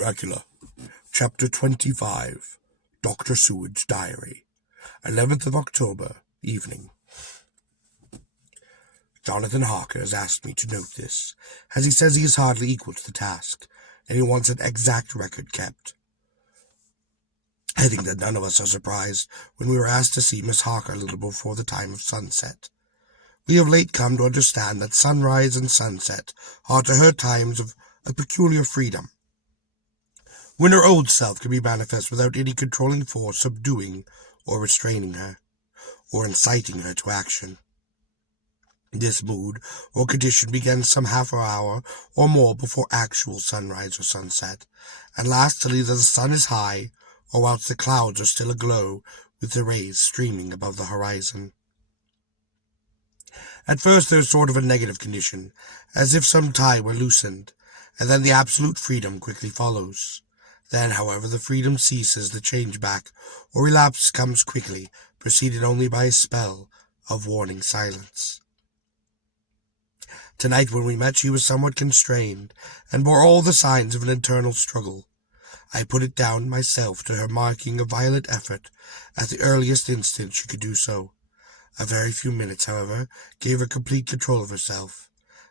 Dracula, Chapter 25, Dr. Seward's Diary, 11th of October, evening. Jonathan Harker has asked me to note this, as he says he is hardly equal to the task, and he wants an exact record kept. I think that none of us are surprised when we were asked to see Miss Harker a little before the time of sunset. We have late come to understand that sunrise and sunset are to her times of a peculiar freedom, when her old self can be manifest without any controlling force subduing or restraining her, or inciting her to action. This mood or condition begins some half an hour or more before actual sunrise or sunset, and lasts till either the sun is high, or whilst the clouds are still aglow with the rays streaming above the horizon. At first there is sort of a negative condition, as if some tie were loosened, and then the absolute freedom quickly follows. Then, however, the freedom ceases, the change back, or relapse comes quickly, preceded only by a spell of warning silence. Tonight when we met she was somewhat constrained, and bore all the signs of an internal struggle. I put it down myself to her marking a violent effort at the earliest instant she could do so. A very few minutes, however, gave her complete control of herself.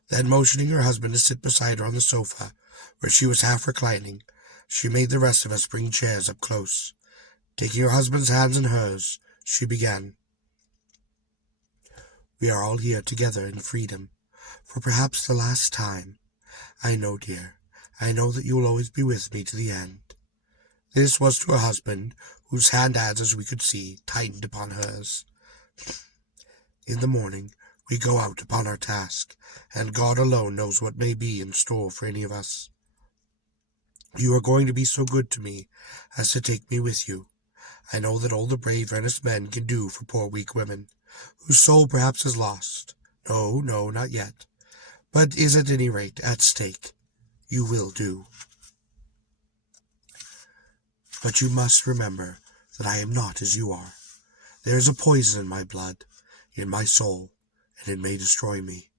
Then, motioning her husband to sit beside her on the sofa, where she was half reclining, she made the rest of us bring chairs up close. Taking her husband's hands in hers, she began. "We are all here together in freedom, for perhaps the last time. I know, dear, I know that you will always be with me to the end." This was to her husband, whose hand as we could see, tightened upon hers. "In the morning we go out upon our task, and God alone knows what may be in store for any of us. You are going to be so good to me as to take me with you. I know that all the brave, earnest men can do for poor weak women, whose soul perhaps is lost. No, not yet, but is at any rate at stake. You will do. But you must remember that I am not as you are. There is a poison in my blood, in my soul, and it may destroy me,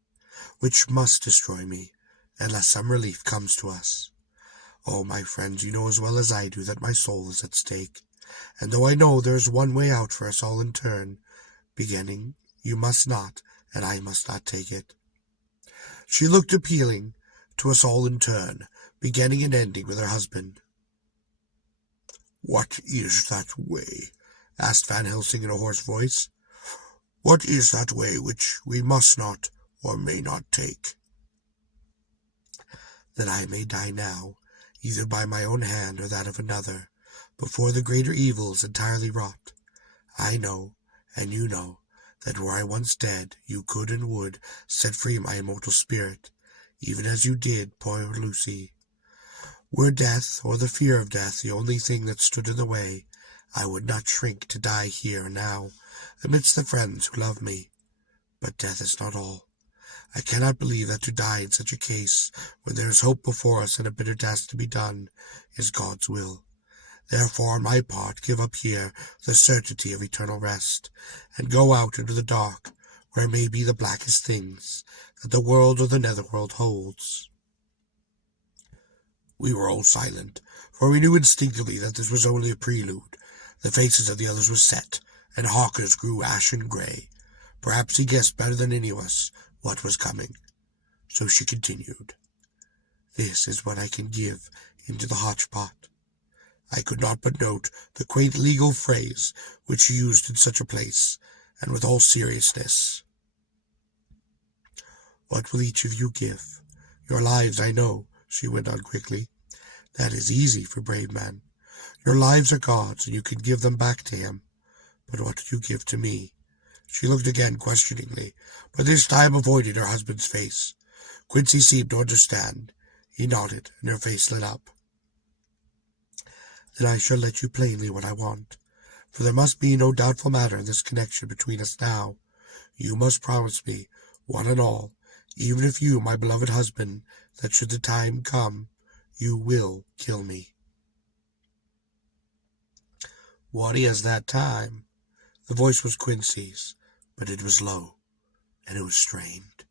which must destroy me, unless some relief comes to us. Oh, my friends, you know as well as I do that my soul is at stake, and though I know there is one way out for us all in turn, beginning, you must not, and I must not take it." She looked appealing to us all in turn, beginning and ending with her husband. "What is that way?" asked Van Helsing in a hoarse voice. "What is that way which we must not or may not take?" "That I may die now, either by my own hand or that of another, before the greater evil is entirely wrought. I know, and you know, that were I once dead, you could and would set free my immortal spirit, even as you did poor Lucy. Were death, or the fear of death, the only thing that stood in the way, I would not shrink to die here and now, amidst the friends who love me. But death is not all. I cannot believe that to die in such a case, when there is hope before us and a bitter task to be done, is God's will. Therefore, on my part, give up here the certainty of eternal rest, and go out into the dark, where may be the blackest things that the world or the netherworld holds." We were all silent, for we knew instinctively that this was only a prelude. The faces of the others were set, and Harker's grew ashen grey. Perhaps he guessed better than any of us what was coming. So she continued. "This is what I can give into the hotch-pot." I could not but note the quaint legal phrase which she used in such a place, and with all seriousness. "What will each of you give? Your lives, I know," she went on quickly. "That is easy for brave men. Your lives are God's, and you can give them back to him. But what do you give to me?" She looked again questioningly, but this time avoided her husband's face. Quincy seemed to understand. He nodded, and her face lit up. "Then I shall let you plainly what I want, for there must be no doubtful matter in this connection between us now. You must promise me, one and all, even if you, my beloved husband, that should the time come, you will kill me." "What is that time?" The voice was Quincy's, but it was low, and it was strained.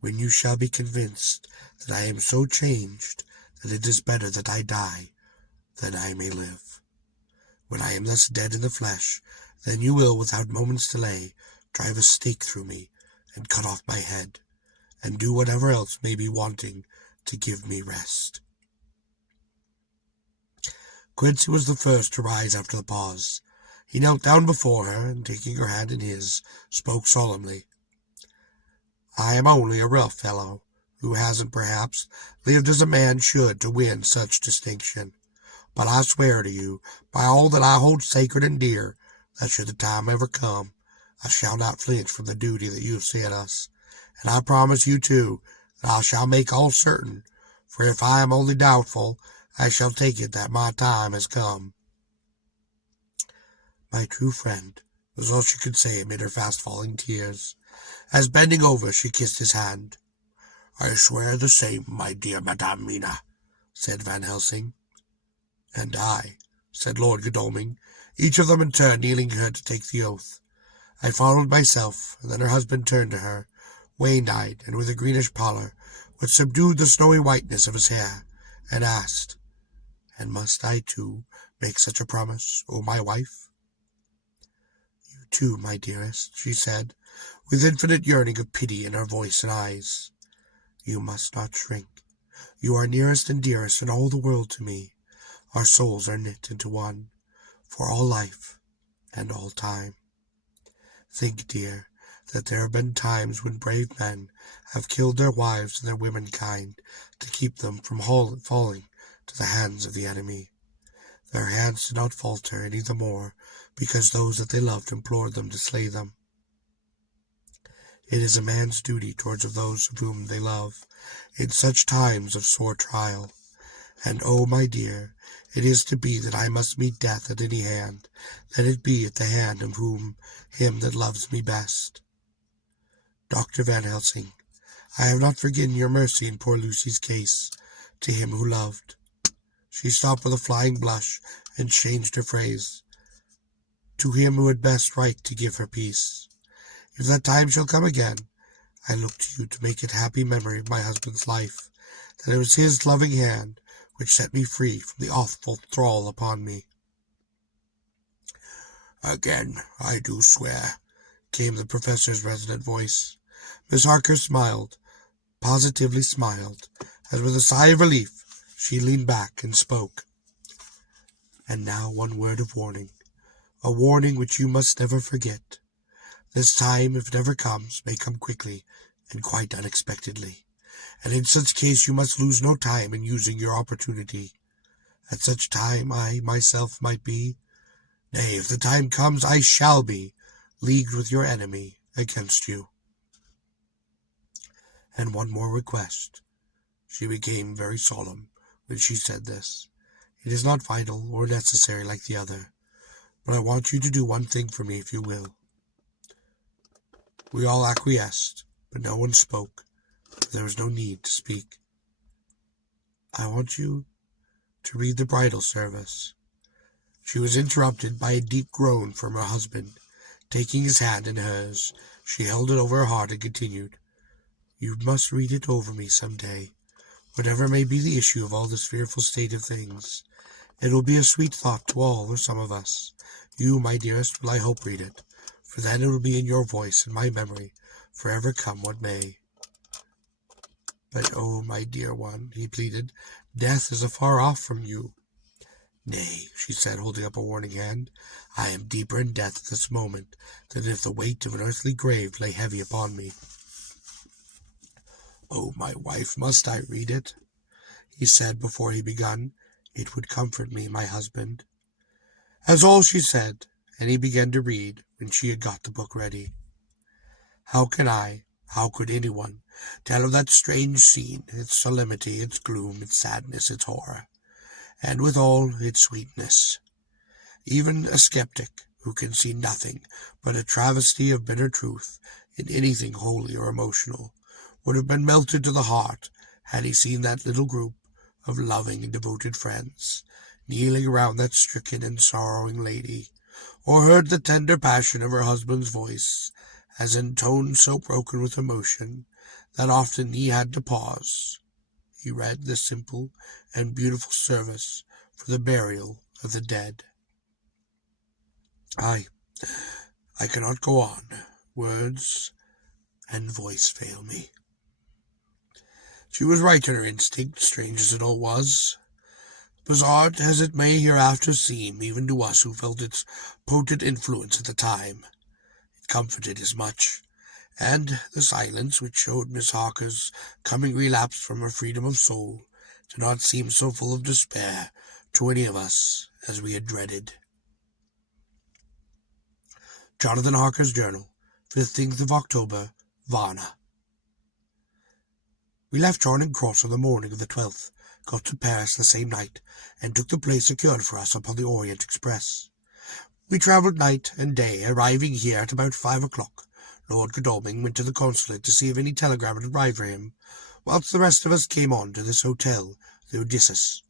"When you shall be convinced that I am so changed that it is better that I die than I may live. When I am thus dead in the flesh, then you will, without moment's delay, drive a stake through me, and cut off my head, and do whatever else may be wanting to give me rest." Quincy was the first to rise after the pause. He knelt down before her, and taking her hand in his, spoke solemnly. "I am only a rough fellow, who hasn't, perhaps, lived as a man should to win such distinction. But I swear to you, by all that I hold sacred and dear, that should the time ever come, I shall not flinch from the duty that you have set us. And I promise you, too, that I shall make all certain, for if I am only doubtful, I shall take it that my time has come." "My true friend," was all she could say amid her fast-falling tears, as bending over she kissed his hand. "I swear the same, my dear Madame Mina," said Van Helsing. "And I," said Lord Godalming, each of them in turn kneeling her to take the oath. I followed myself, and then her husband turned to her, wan-eyed and with a greenish pallor, which subdued the snowy whiteness of his hair, and asked, "And must I, too, make such a promise, O my wife?" "You too, my dearest," she said, with infinite yearning of pity in her voice and eyes. "You must not shrink. You are nearest and dearest in all the world to me. Our souls are knit into one, for all life and all time. Think, dear, that there have been times when brave men have killed their wives and their womenkind to keep them from falling to the hands of the enemy. Their hands did not falter any the more because those that they loved implored them to slay them. It is a man's duty towards those of whom they love in such times of sore trial. And, oh, my dear, it is to be that I must meet death at any hand, let it be at the hand of him that loves me best. Dr. Van Helsing, I have not forgotten your mercy in poor Lucy's case, to him who loved." She stopped with a flying blush, and changed her phrase. "To him who had best right to give her peace. If that time shall come again, I look to you to make it happy memory of my husband's life, that it was his loving hand which set me free from the awful thrall upon me." "Again, I do swear," came the professor's resonant voice. Miss Harker smiled, positively smiled, as with a sigh of relief she leaned back and spoke. "And now one word of warning, a warning which you must never forget. This time, if it ever comes, may come quickly and quite unexpectedly, and in such case you must lose no time in using your opportunity. At such time I myself might be, nay, if the time comes, I shall be, leagued with your enemy against you. And one more request." She became very solemn when she said this. "It is not vital or necessary like the other, but I want you to do one thing for me if you will." We all acquiesced, but no one spoke, for there was no need to speak. "I want you to read the bridal service." She was interrupted by a deep groan from her husband. Taking his hand in hers, she held it over her heart and continued, "You must read it over me some day, whatever may be the issue of all this fearful state of things. It will be a sweet thought to all or some of us. You, my dearest, will I hope read it, for then it will be in your voice and my memory, forever come what may." "But, oh, my dear one," he pleaded, "death is afar off from you." "Nay," she said, holding up a warning hand, "I am deeper in death at this moment than if the weight of an earthly grave lay heavy upon me." "Oh, my wife, must I read it?" he said before he begun. "It would comfort me, my husband." As all she said, and he began to read when she had got the book ready. How could anyone, tell of that strange scene, its solemnity, its gloom, its sadness, its horror, and withal its sweetness? Even a skeptic, who can see nothing but a travesty of bitter truth in anything holy or emotional, would have been melted to the heart had he seen that little group of loving and devoted friends kneeling around that stricken and sorrowing lady, or heard the tender passion of her husband's voice, as in tones so broken with emotion that often he had to pause, he read the simple and beautiful service for the burial of the dead. I cannot go on. Words and voice fail me. She was right in her instinct, strange as it all was. Bizarre as it may hereafter seem, even to us who felt its potent influence at the time, it comforted us much, and the silence which showed Miss Harker's coming relapse from her freedom of soul did not seem so full of despair to any of us as we had dreaded. Jonathan Harker's Journal, 15th of October, Varna. We left Charing Cross on the morning of the 12th, got to Paris the same night, and took the place secured for us upon the Orient Express. We travelled night and day, arriving here at about 5 o'clock. Lord Godalming went to the consulate to see if any telegram had arrived for him, whilst the rest of us came on to this hotel, the Odysseus.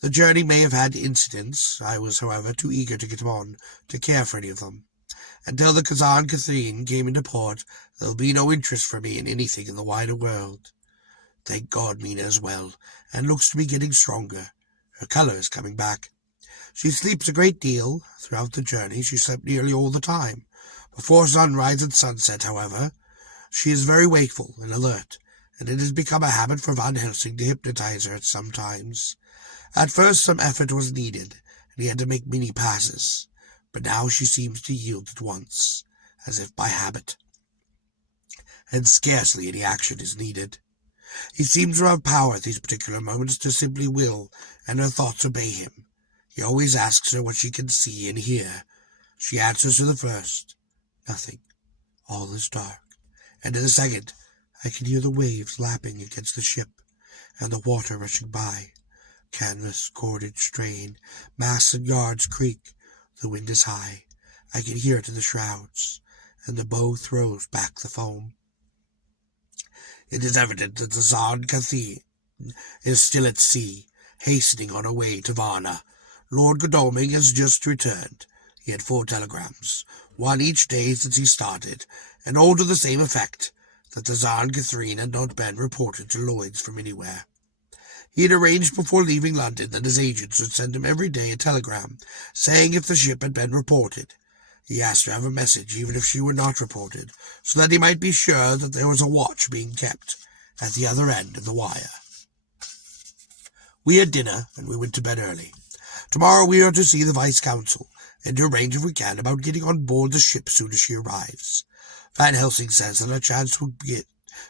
The journey may have had incidents. I was, however, too eager to get on to care for any of them. Until the Kazan Catherine came into port, there will be no interest for me in anything in the wider world. Thank God Mina is well, and looks to be getting stronger. Her colour is coming back. She sleeps a great deal. Throughout the journey she slept nearly all the time. Before sunrise and sunset, however, she is very wakeful and alert, and it has become a habit for Van Helsing to hypnotize her at some times. At first some effort was needed, and he had to make many passes, but now she seems to yield at once, as if by habit, and scarcely any action is needed. He seems to have power at these particular moments to simply will, and her thoughts obey him. He always asks her what she can see and hear. She answers to the first, nothing. All is dark. And in the second, I can hear the waves lapping against the ship, and the water rushing by. Canvas, cordage strain, masts and yards creak. The wind is high. I can hear it in the shrouds, and the bow throws back the foam. It is evident that the Kazan Catherine is still at sea, hastening on her way to Varna. Lord Godalming has just returned. He had 4 telegrams, one each day since he started, and all to the same effect, that the Kazan Catherine had not been reported to Lloyd's from anywhere. He had arranged before leaving London that his agents would send him every day a telegram, saying if the ship had been reported. He asked to have a message even if she were not reported, so that he might be sure that there was a watch being kept at the other end of the wire. We had dinner, and we went to bed early. Tomorrow we are to see the Vice-Consul, and to arrange if we can about getting on board the ship soon as she arrives. Van Helsing says that a chance would be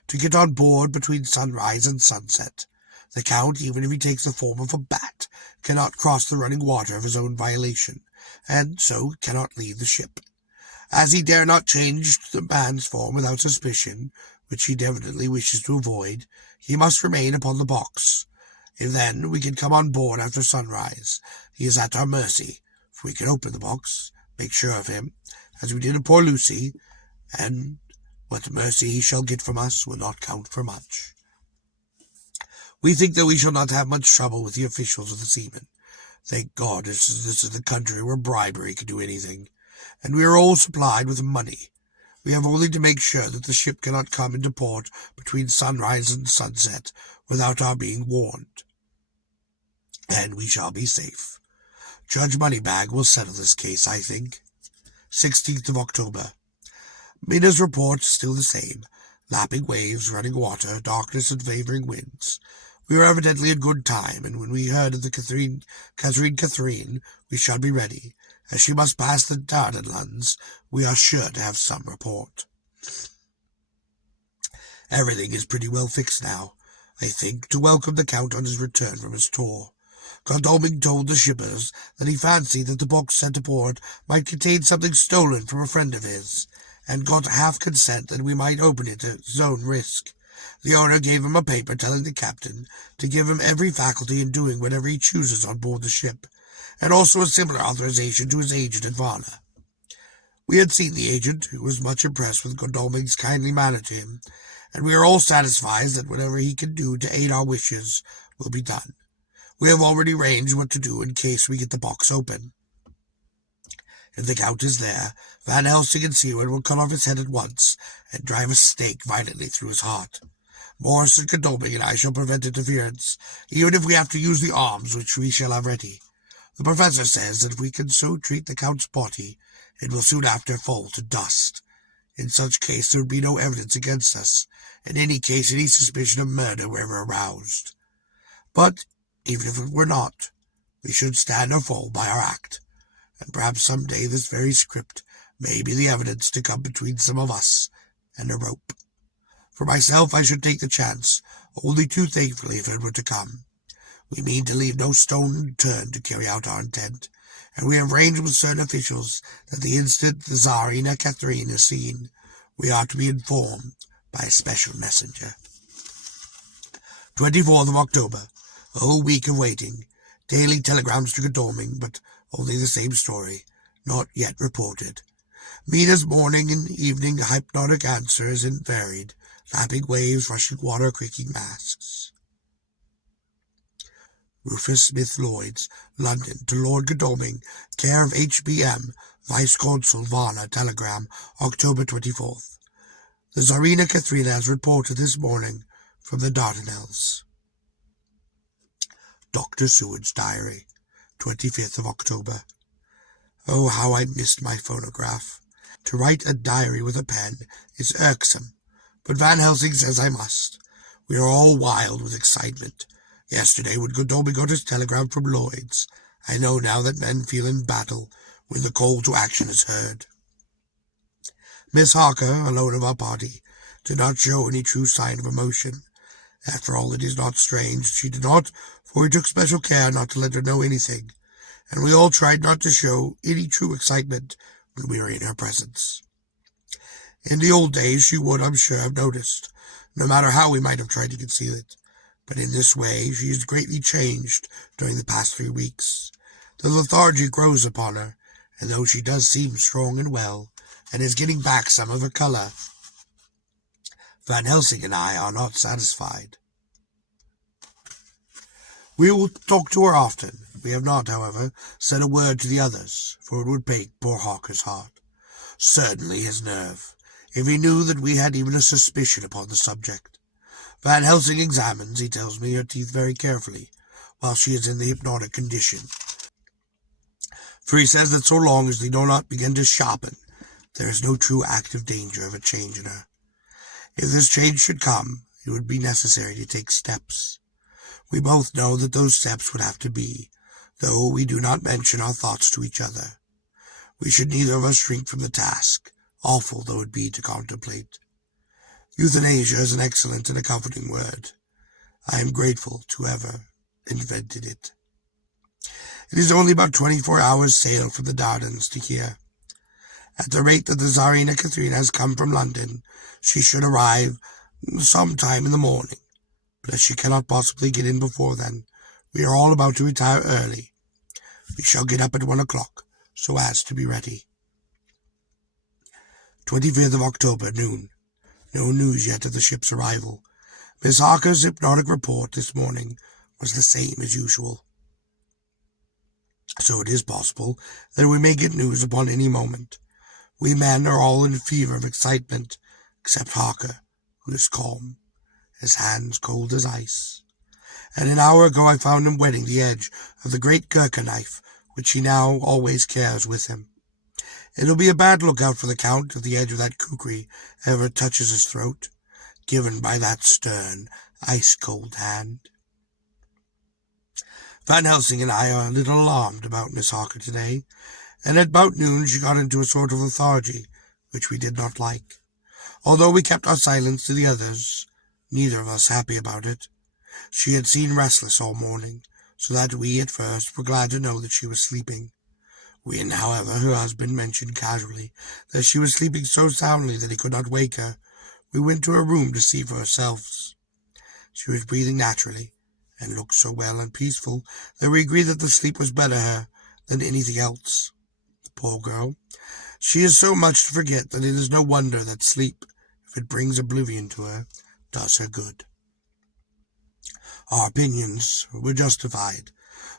to get on board between sunrise and sunset. The Count, even if he takes the form of a bat, cannot cross the running water of his own violation, and so cannot leave the ship. As he dare not change the man's form without suspicion, which he evidently wishes to avoid, he must remain upon the box. If then we can come on board after sunrise, he is at our mercy, for we can open the box, make sure of him, as we did of poor Lucy, and what mercy he shall get from us will not count for much. We think that we shall not have much trouble with the officials or the seamen. Thank God this is the country where bribery can do anything, and we are all supplied with money. We have only to make sure that the ship cannot come into port between sunrise and sunset without our being warned, and we shall be safe. Judge Moneybag will settle this case, I think. 16th of October. Mina's report is still the same. Lapping waves, running water, darkness and favouring winds. We were evidently a good time, and when we heard of the Catherine, we shall be ready. As she must pass the Dardanelles, we are sure to have some report. Everything is pretty well fixed now, I think, to welcome the Count on his return from his tour. Godalming told the shippers that he fancied that the box sent aboard might contain something stolen from a friend of his, and got half consent that we might open it at his own risk. The owner gave him a paper telling the captain to give him every faculty in doing whatever he chooses on board the ship, and also a similar authorization to his agent at Varna. We had seen the agent, who was much impressed with Godalming's kindly manner to him, and we are all satisfied that whatever he can do to aid our wishes will be done. We have already arranged what to do in case we get the box open. If the Count is there, Van Helsing and Seward will cut off his head at once, and drive a stake violently through his heart. Morris and Godalming and I shall prevent interference, even if we have to use the arms which we shall have ready. The professor says that if we can so treat the Count's body, it will soon after fall to dust. In such case there would be no evidence against us. In any case, any suspicion of murder were ever aroused. But, even if it were not, we should stand or fall by our act, and perhaps some day this very script may be the evidence to come between some of us and a rope. For myself, I should take the chance, only too thankfully if it were to come. We mean to leave no stone unturned to carry out our intent, and we have arranged with certain officials that the instant the Tsarina Catherine is seen, we are to be informed by a special messenger. 24th of October. A whole week of waiting. Daily telegrams to Godalming, but only the same story, not yet reported. Mina's morning and evening hypnotic answer isn't varied. Lapping waves, rushing water, creaking masks. Rufus Smith Lloyd's, London, to Lord Godalming, care of H.B.M., Vice-Consul Varna, telegram, October 24th. The Tsarina Katharina has reported this morning from the Dardanelles. Dr. Seward's diary, 25th of October. Oh, how I missed my phonograph. To write a diary with a pen is irksome, but Van Helsing says I must. We are all wild with excitement. Yesterday, when Godalming got his telegram from Lloyd's, I know now that men feel in battle when the call to action is heard. Miss Harker, alone of our party, did not show any true sign of emotion. After all, it is not strange she did not, for we took special care not to let her know anything, and we all tried not to show any true excitement when we were in her presence. In the old days she would, I'm sure, have noticed, no matter how we might have tried to conceal it. But in this way she is greatly changed during the past 3 weeks. The lethargy grows upon her, and though she does seem strong and well, and is getting back some of her colour, Van Helsing and I are not satisfied. We will talk to her often. We have not, however, said a word to the others, for it would break poor Harker's heart. Certainly his nerve, if he knew that we had even a suspicion upon the subject. Van Helsing examines, he tells me, her teeth very carefully, while she is in the hypnotic condition. For he says that so long as they do not begin to sharpen, there is no true active danger of a change in her. If this change should come, it would be necessary to take steps. We both know that those steps would have to be, though we do not mention our thoughts to each other. We should neither of us shrink from the task, awful though it be to contemplate. Euthanasia is an excellent and a comforting word. I am grateful to whoever invented it. It is only about 24 hours' sail from the Dardanelles to here. At the rate that the Tsarina Katharina has come from London, she should arrive some time in the morning. But as she cannot possibly get in before then, we are all about to retire early. We shall get up at 1 o'clock, so as to be ready. 25th of October, noon. No news yet of the ship's arrival. Miss Harker's hypnotic report this morning was the same as usual. So it is possible that we may get news upon any moment. We men are all in a fever of excitement, except Harker, who is calm, his hands cold as ice. And an hour ago I found him wetting the edge of the great Gurkha knife, which he now always carries with him. It'll be a bad lookout for the Count if the edge of that kukri ever touches his throat, given by that stern, ice-cold hand. Van Helsing and I are a little alarmed about Miss Harker today, and at about noon she got into a sort of lethargy, which we did not like. Although we kept our silence to the others, neither of us happy about it. She had seemed restless all morning, so that we at first were glad to know that she was sleeping. When, however, her husband mentioned casually that she was sleeping so soundly that he could not wake her, we went to her room to see for ourselves. She was breathing naturally, and looked so well and peaceful that we agreed that the sleep was better her than anything else. The poor girl, she is so much to forget that it is no wonder that sleep, if it brings oblivion to her, does her good. Our opinions were justified,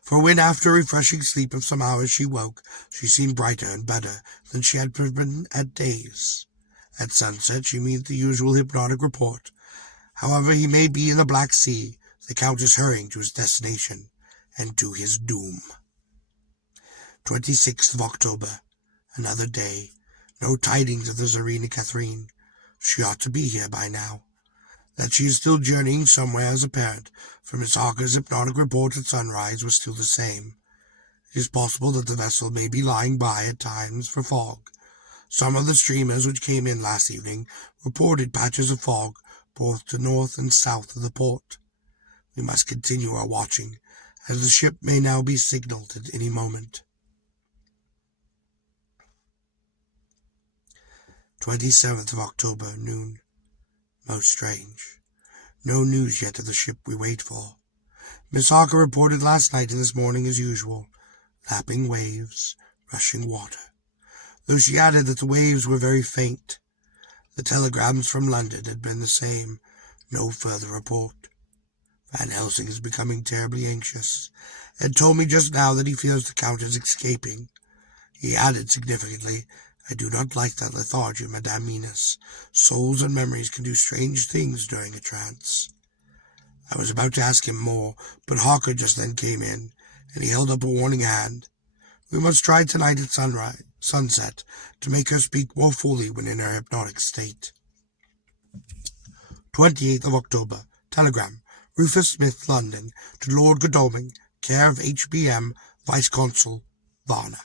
for when after a refreshing sleep of some hours she woke, she seemed brighter and better than she had been at days. At sunset she made the usual hypnotic report, However he may be in the Black Sea, the Count is hurrying to his destination and to his doom. 26th of October. Another day. No tidings of the Tsarina Catherine. She ought to be here by now. That she is still journeying somewhere is apparent, for Miss Harker's hypnotic report at sunrise was still the same. It is possible that the vessel may be lying by at times for fog. Some of the streamers which came in last evening reported patches of fog both to north and south of the port. We must continue our watching, as the ship may now be signaled at any moment. 27th of October, noon. Most strange. No news yet of the ship we wait for. Miss Harker reported last night and this morning as usual. Lapping waves, rushing water. Though she added that the waves were very faint. The telegrams from London had been the same. No further report. Van Helsing is becoming terribly anxious, and told me just now that he fears the Count is escaping. He added significantly, I do not like that lethargy, Madame Minas. Souls and memories can do strange things during a trance. I was about to ask him more, but Harker just then came in, and he held up a warning hand. We must try tonight at sunset, to make her speak more fully when in her hypnotic state. 28th of October. Telegram. Rufus Smith, London, to Lord Godalming, care of H.B.M., Vice-Consul, Varna.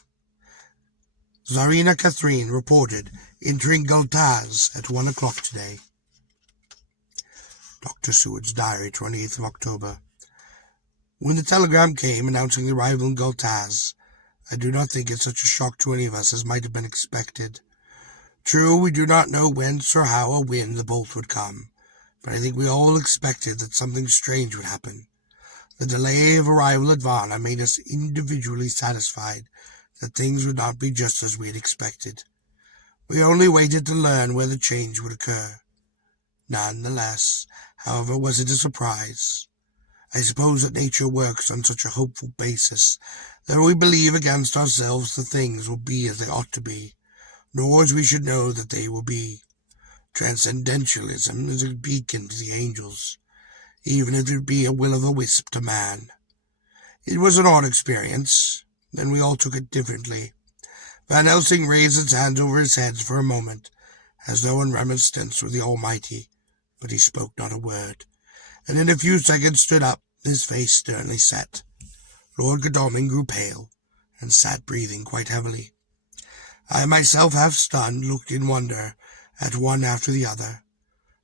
Tsarina Catherine reported entering Galtaz at 1 o'clock today. Dr. Seward's Diary, 28th of October. When the telegram came announcing the arrival in Galtaz, I do not think it such a shock to any of us as might have been expected. True, we do not know whence or how or when the bolt would come, but I think we all expected that something strange would happen. The delay of arrival at Varna made us individually satisfied that things would not be just as we had expected. We only waited to learn where the change would occur. None the less, however, was it a surprise. I suppose that nature works on such a hopeful basis that we believe against ourselves the things will be as they ought to be, nor as we should know that they will be. Transcendentalism is a beacon to the angels, even if it be a will-o'-the-wisp to man. It was an odd experience, and we all took it differently. Van Helsing raised his hands over his head for a moment, as though in remonstrance with the Almighty, but he spoke not a word, and in a few seconds stood up, his face sternly set. Lord Godalming grew pale, and sat breathing quite heavily. I myself, half stunned, looked in wonder at one after the other.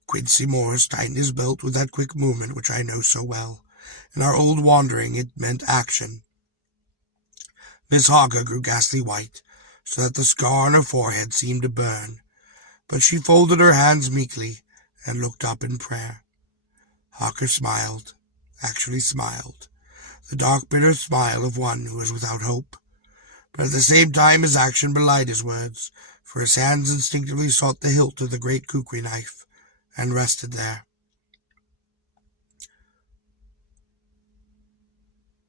Quincey Morris tightened his belt with that quick movement which I know so well. In our old wandering it meant action. Miss Harker grew ghastly white, so that the scar on her forehead seemed to burn, but she folded her hands meekly and looked up in prayer. Harker smiled, actually smiled, the dark bitter smile of one who is without hope. But at the same time his action belied his words, for his hands instinctively sought the hilt of the great kukri knife, and rested there.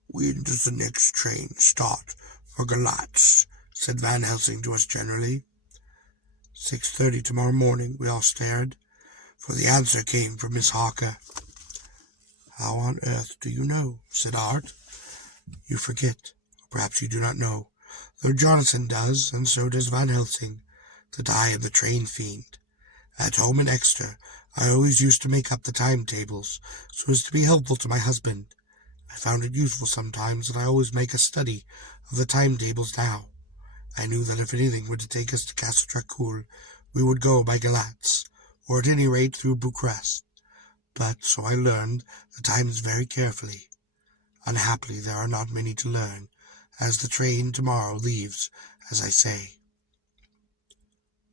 When does the next train start for Galatz? Said Van Helsing to us generally. 6:30 tomorrow morning, we all stared, for the answer came from Miss Harker. How on earth do you know? Said Art. You forget, or perhaps you do not know, though Jonathan does, and so does Van Helsing, that I am the train fiend. At home in Exeter, I always used to make up the timetables, so as to be helpful to my husband. I found it useful sometimes, and I always make a study of the timetables now. I knew that if anything were to take us to Castle Dracula, we would go by Galatz, or at any rate through Bucharest. But, so I learned the times very carefully. Unhappily, there are not many to learn, as the train tomorrow leaves, as I say.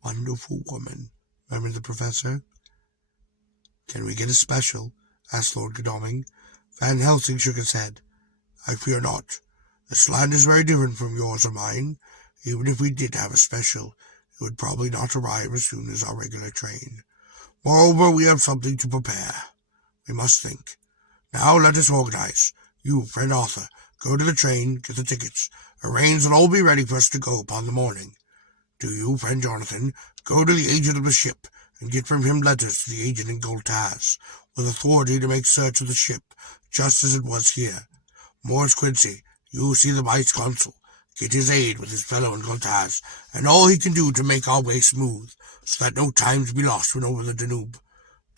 Wonderful woman, murmured the professor. Can we get a special? Asked Lord Godalming. Van Helsing shook his head. I fear not. This land is very different from yours or mine. Even if we did have a special, it would probably not arrive as soon as our regular train. Moreover, we have something to prepare. We must think. Now let us organize. You, friend Arthur, go to the train, get the tickets, arrange that all be ready for us to go upon the morning. Do you, friend Jonathan, go to the agent of the ship, and get from him letters to the agent in Goltaz, with authority to make search of the ship, just as it was here. Morris Quincy, you see the vice consul. Get his aid with his fellow in Goltaz, and all he can do to make our way smooth, so that no time's be lost when over the Danube.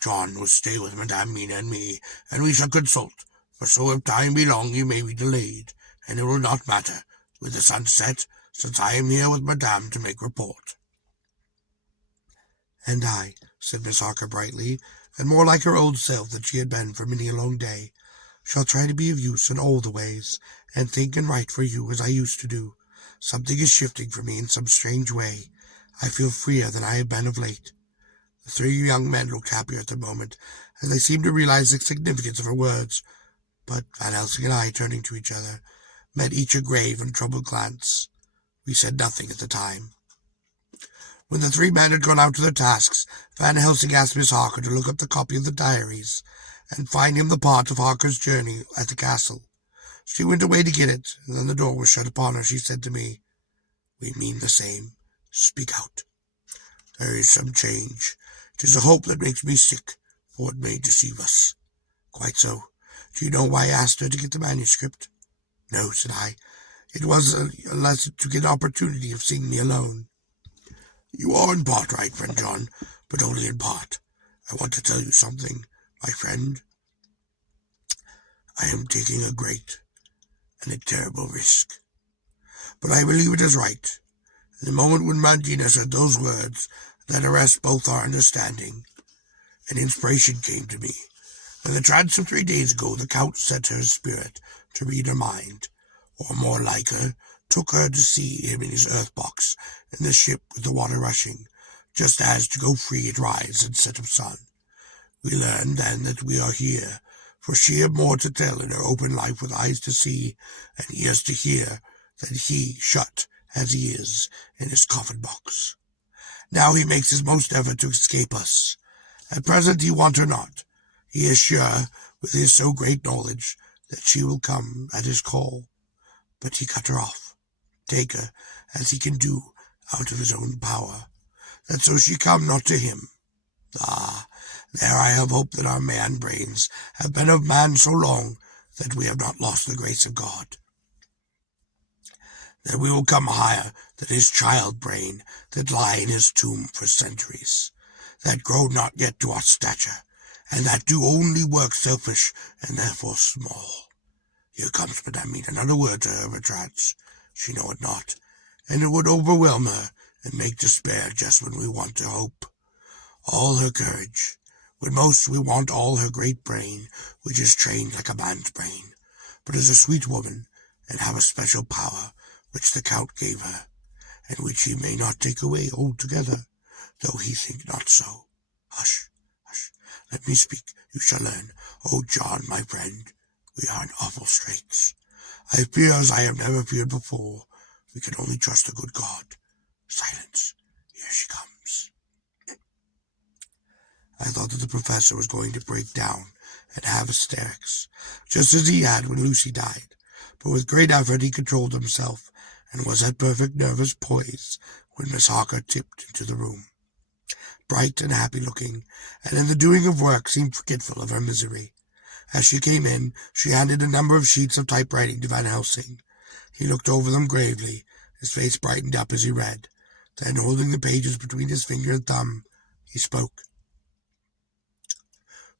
John will stay with Madame Mina and me, and we shall consult, for so if time be long he may be delayed, and it will not matter, with the sun set, since I am here with Madame to make report." "And I," said Miss Harker brightly, and more like her old self than she had been for many a long day, "shall try to be of use in all the ways, and think and write for you as I used to do. Something is shifting for me in some strange way. I feel freer than I have been of late." The three young men looked happier at the moment, as they seemed to realize the significance of her words, but Van Helsing and I, turning to each other, met each a grave and troubled glance. We said nothing at the time. When the three men had gone out to their tasks, Van Helsing asked Miss Harker to look up the copy of the diaries, and find him the part of Harker's journey at the castle. She went away to get it, and then the door was shut upon her. She said to me, "We mean the same. Speak out. There is some change. 'Tis a hope that makes me sick, for it may deceive us." "Quite so. Do you know why I asked her to get the manuscript?" "No," said I. "It was unless to get an opportunity of seeing me alone." "You are in part right, friend John, but only in part. I want to tell you something, my friend. I am taking a great and a terrible risk. But I believe it is right. In the moment when Mandina said those words that arrest both our understanding, an inspiration came to me. In the trance of 3 days ago, the Count set her spirit to read her mind, or more like her, took her to see him in his earth box in the ship with the water rushing, just as to go free at rise and set of sun. We learned then that we are here, for she had more to tell in her open life with eyes to see and ears to hear than he, shut as he is, in his coffin box. Now he makes his most effort to escape us. At present he want her not. He is sure, with his so great knowledge, that she will come at his call. But he cut her off, take her, as he can do, out of his own power, that so she come not to him. Ah, there I have hope that our man brains have been of man so long that we have not lost the grace of God. That we will come higher than his child brain that lie in his tomb for centuries, that grow not yet to our stature, and that do only work selfish and therefore small. Here comes Madame Mina, not a word to her of a trance. She know it not, and it would overwhelm her and make despair just when we want to hope. All her courage, when most we want all her great brain, which is trained like a man's brain, but is a sweet woman, and have a special power, which the Count gave her, and which he may not take away altogether, though he think not so. Hush, hush, let me speak, you shall learn. Oh, John, my friend, we are in awful straits. I fear as I have never feared before. We can only trust the good God. Silence, here she comes. I thought that the professor was going to break down and have hysterics, just as he had when Lucy died, but with great effort he controlled himself, and was at perfect nervous poise when Miss Harker tipped into the room, bright and happy-looking, and in the doing of work seemed forgetful of her misery. As she came in, she handed a number of sheets of typewriting to Van Helsing. He looked over them gravely, his face brightened up as he read. Then, holding the pages between his finger and thumb, he spoke.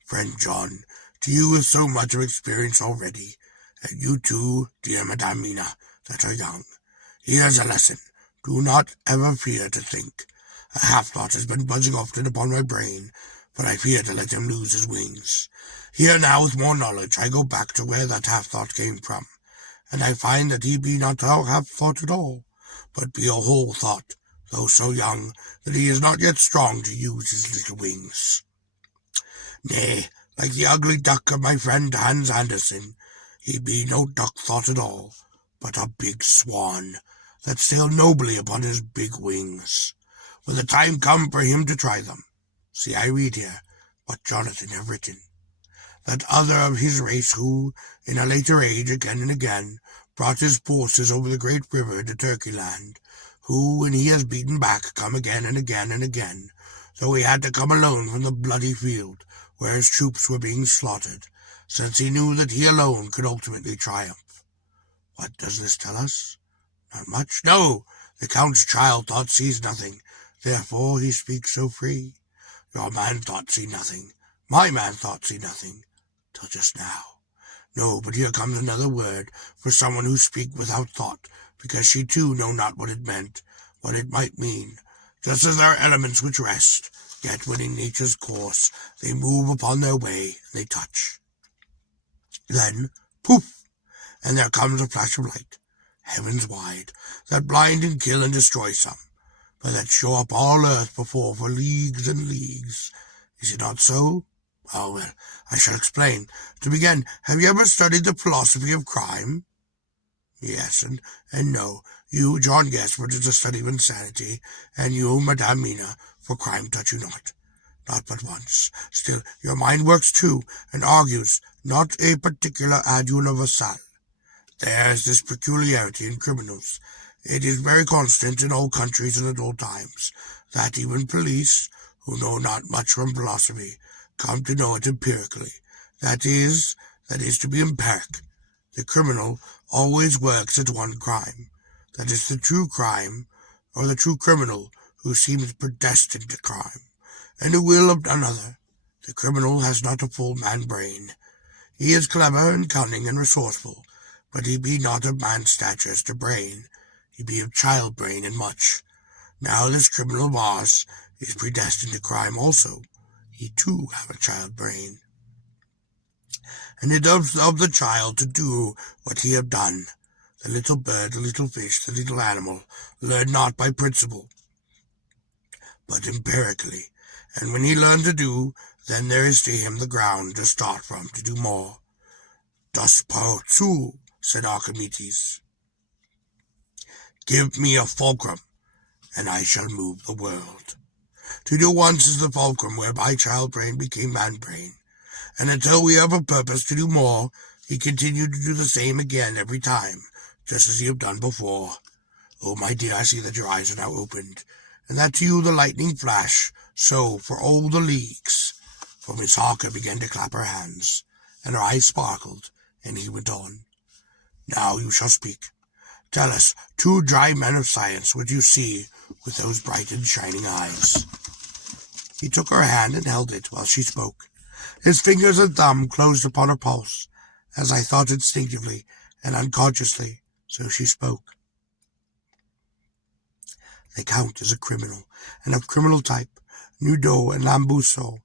"Friend John, to you with so much of experience already, and you too, dear Madame Mina, that are young, here's a lesson. Do not ever fear to think. A half-thought has been buzzing often upon my brain, but I fear to let him lose his wings. Here now, with more knowledge, I go back to where that half-thought came from, and I find that he be not a half-thought at all, but be a whole thought, though so young that he is not yet strong to use his little wings. Nay, like the ugly duck of my friend Hans Andersen, he be no duck thought at all, but a big swan, that sail nobly upon his big wings, when the time come for him to try them. See, I read here what Jonathan have written. That other of his race who, in a later age, again and again, brought his forces over the great river to Turkey land, who, when he has beaten back, come again and again and again, though he had to come alone from the bloody field where his troops were being slaughtered, since he knew that he alone could ultimately triumph. What does this tell us? Not much. No, the Count's child thought sees nothing, therefore he speaks so free. Your man thought see nothing, my man thought see nothing, till just now. No, but here comes another word for someone who speak without thought, because she too know not what it meant, what it might mean. Just as there are elements which rest, yet when in nature's course they move upon their way, and they touch. Then, poof, and there comes a flash of light, heavens wide, that blind and kill and destroy some, but that show up all earth before for leagues and leagues. Is it not so? Oh, well, I shall explain. To begin, have you ever studied the philosophy of crime? Yes, and no. You, John Gaspard, is a study of insanity, and you, Madame Mina, for crime touch you not. Not but once. Still, your mind works too, and argues, not a particular ad universal. There is this peculiarity in criminals. It is very constant in all countries and at all times, that even police, who know not much from philosophy, come to know it empirically. That is to be empiric. The criminal always works at one crime. That is the true crime, or the true criminal, who seems predestined to crime, and who will of another. The criminal has not a full man brain. He is clever and cunning and resourceful, but he be not of man's stature as to brain. He be of child brain and much. Now this criminal boss is predestined to crime also. He too have a child brain. And it is of the child to do what he have done. The little bird, the little fish, the little animal, learn not by principle, but empirically. And when he learn to do, then there is to him the ground to start from to do more. Das Pautsu, said Archimedes. Give me a fulcrum, and I shall move the world. To do once is the fulcrum whereby child brain became man brain, and until we have a purpose to do more, he continued to do the same again every time, just as he have done before. Oh, my dear, I see that your eyes are now opened, and that to you the lightning flash, so for all the leagues. For Miss Harker began to clap her hands, and her eyes sparkled, and he went on. Now you shall speak. Tell us, two dry men of science, what you see with those bright and shining eyes. He took her hand and held it while she spoke. His fingers and thumb closed upon her pulse, as I thought instinctively and unconsciously, so she spoke. The Count is a criminal, and of criminal type. Nudo and Lambuso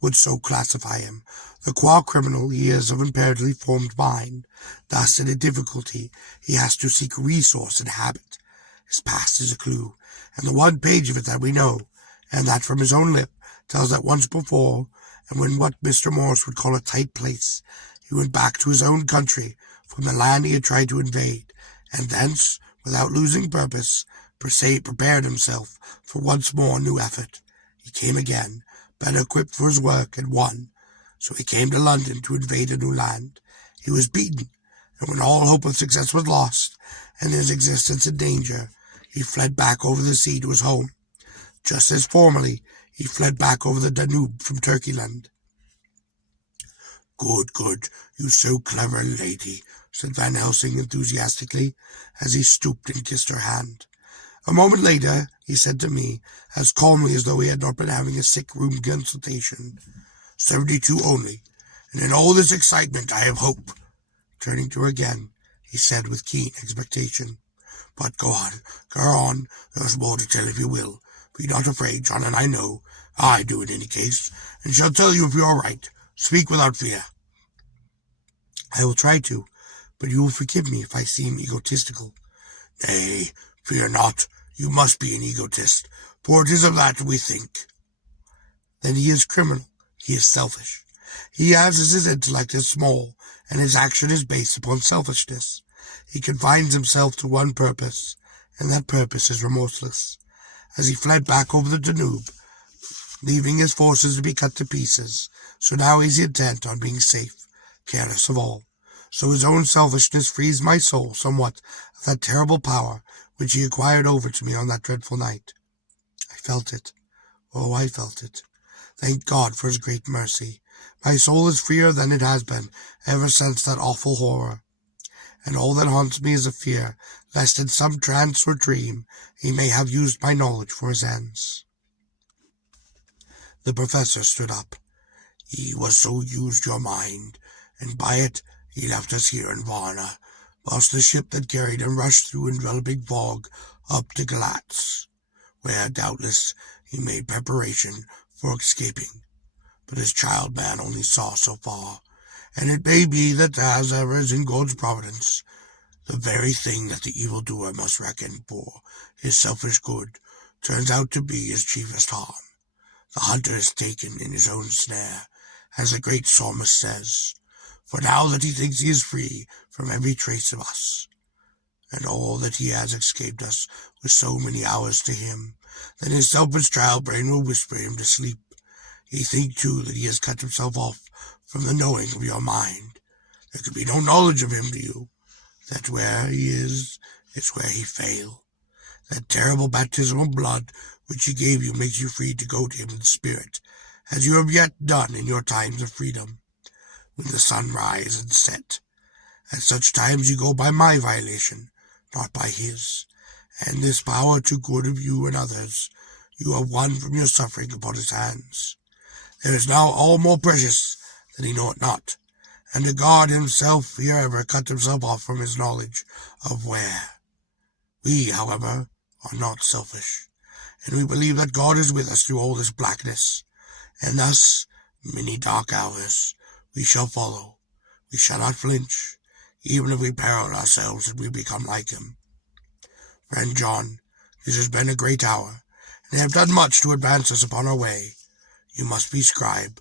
would so classify him. The qua criminal he is of imperatively formed mind. Thus, in a difficulty, he has to seek resource and habit. His past is a clue, and the one page of it that we know, and that from his own lip, tells that once before, and when what Mr. Morse would call a tight place, he went back to his own country from the land he had tried to invade, and thence, without losing purpose, prepared himself for once more new effort. He came again, better equipped for his work, and won. So he came to London to invade a new land. He was beaten, and when all hope of success was lost, and his existence in danger, he fled back over the sea to his home. Just as formerly, he fled back over the Danube from Turkeyland. Good, good, you so clever lady, said Van Helsing enthusiastically, as he stooped and kissed her hand. A moment later, he said to me, as calmly as though he had not been having a sick-room consultation, 72 only, and in all this excitement I have hope. Turning to her again, he said with keen expectation, But go on, there's more to tell if you will. Be not afraid, John, and I know. I do in any case, and shall tell you if you are right. Speak without fear. I will try to, but you will forgive me if I seem egotistical. Nay, fear not. You must be an egotist, for it is of that we think. Then he is criminal. He is selfish. He has as his intellect is small, and his action is based upon selfishness. He confines himself to one purpose, and that purpose is remorseless. As he fled back over the Danube, leaving his forces to be cut to pieces, so now he is intent on being safe, careless of all. So his own selfishness frees my soul somewhat of that terrible power which he acquired over to me on that dreadful night. I felt it. Oh, I felt it. Thank God for his great mercy. My soul is freer than it has been ever since that awful horror, and all that haunts me is a fear lest in some trance or dream he may have used my knowledge for his ends. The professor stood up. He was so used your mind, and by it he left us here in Varna, whilst the ship that carried him rushed through enveloping fog up to Galatz, where doubtless he made preparation for escaping. But his child man only saw so far, and it may be that, as ever is in God's providence, the very thing that the evildoer must reckon for his selfish good turns out to be his chiefest harm. The hunter is taken in his own snare, as the great psalmist says, for now that he thinks he is free from every trace of us, and all that he has escaped us with so many hours to him, then his selfish child brain will whisper him to sleep. He think too that he has cut himself off from the knowing of your mind. There could be no knowledge of him to you, that where he is where he fail. That terrible baptism of blood which he gave you makes you free to go to him in spirit, as you have yet done in your times of freedom, when the sun rise and set. At such times you go by my violation, not by his, and this power to good of you and others you have won from your suffering upon his hands. There is now all more precious than he know it not, and the God himself here ever cut himself off from his knowledge of where. We, however, are not selfish, and we believe that God is with us through all this blackness, and thus, many dark hours, we shall follow. We shall not flinch, even if we peril ourselves and we become like him. Friend John, this has been a great hour, and they have done much to advance us upon our way. You must be scribe,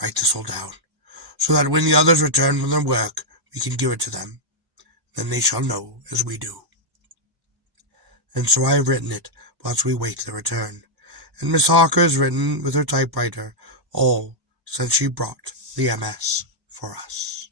write this all down, so that when the others return from their work, we can give it to them. Then they shall know as we do. And so I have written it, whilst we wait their return. And Miss Harker has written with her typewriter, all since she brought the MS for us.